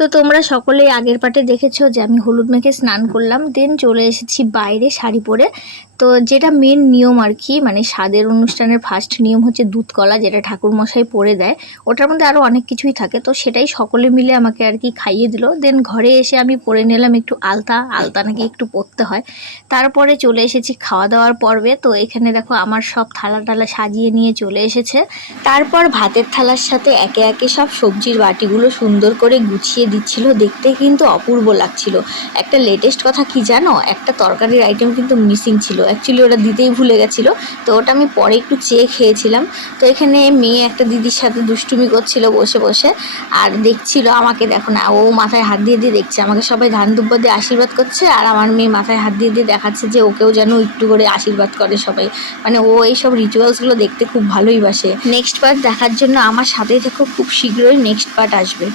তো তোমরা সকলেই আগের পার্টে দেখেছো যে আমি হলুদ মেখে স্নান করলাম, দেন চলে এসেছি বাইরে শাড়ি পরে। তো যেটা মেন নিয়ম আর কি, মানে স্বাদের অনুষ্ঠানের ফার্স্ট নিয়ম হচ্ছে দুধ কলা, যেটা ঠাকুরমশাই পরে দেয়। ওটার মধ্যে আরও অনেক কিছুই থাকে, তো সেটাই সকলে মিলে আমাকে আর কি খাইয়ে দিল। দেন ঘরে এসে আমি পরে নিলাম একটু আলতা, আলতা নাকি একটু পরতে হয়। তারপরে চলে এসেছি খাওয়া দাওয়ার পর্বে। তো এখানে দেখো আমার সব থালা টালা সাজিয়ে নিয়ে চলে এসেছে। তারপর ভাতের থালার সাথে একে একে সব সবজির বাটিগুলো সুন্দর করে গুছিয়ে দিচ্ছিল, দেখতে কিন্তু অপূর্ব লাগছিল। একটা লেটেস্ট কথা কি জানো, একটা তরকারির আইটেম কিন্তু মিসিং ছিল, অ্যাকচুয়ালি ওটা দিতেই ভুলে গেছিলো। তো ওটা আমি পরে একটু চেয়ে খেয়েছিলাম। তো এখানে মেয়ে একটা দিদির সাথে দুষ্টুমি করছিল বসে বসে, আর দেখছিল আমাকে। দেখো না, ও মাথায় হাত দিয়ে দিয়ে দেখছে আমাকে, সবাই ধান দুব্বা দিয়ে আশীর্বাদ করছে, আর আমার মেয়ে মাথায় হাত দিয়ে দিয়ে দেখাচ্ছে যে ওকেও যেন একটু করে আশীর্বাদ করে সবাই। মানে ও এইসব রিচুয়ালসগুলো দেখতে খুব ভালোই বাসে। নেক্সট পার্ট দেখার জন্য আমার সাথেই দেখো, খুব শীঘ্রই নেক্সট পার্ট আসবে।